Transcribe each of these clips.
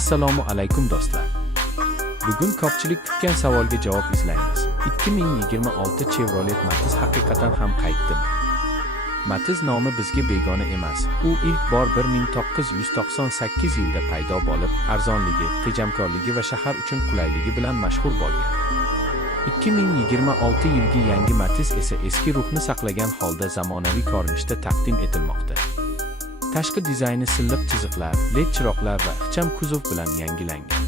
Assalomu alaykum do'stlar. Bugun ko'pchilik kutgan savolga javob izlaymiz. 2026 Chevrolet Matiz haqiqatan ham qaytdimi? Matiz nomi bizga begona emas. U ilk bor 1998 yilda paydo bo'lib, arzonligi, tejamkorligi va shahar uchun qulayligi bilan mashhur bo'lgan. 2026 yilgi yangi Matiz esa eski ruhni saqlagan holda zamonaviy ko'rinishda taqdim etilmoqda. Tashqi dizayni silliq chiziqlar, LED chiroqlar va ixcham kuzov bilan yangilangan.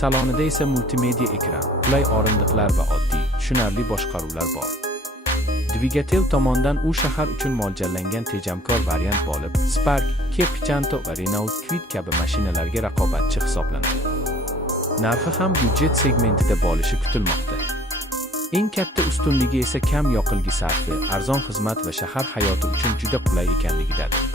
Salonida esa multimedia ekran, qulay o'rindiqlar va oddiy, tushunarli boshqaruvlar bor. Dvigatel tomonidan u shahar uchun mo'ljallangan tejamkor variant bo'lib, Spark, Kia Picanto va Renault Kwid kabi mashinalarga raqobatchi hisoblanadi. Narxi ham byudjet segmentida bo'lishi kutilmoqda. Eng katta ustunligi esa kam yoqilg'i sarfi, arzon xizmat va shahar hayoti uchun juda qulay ekanligidadir.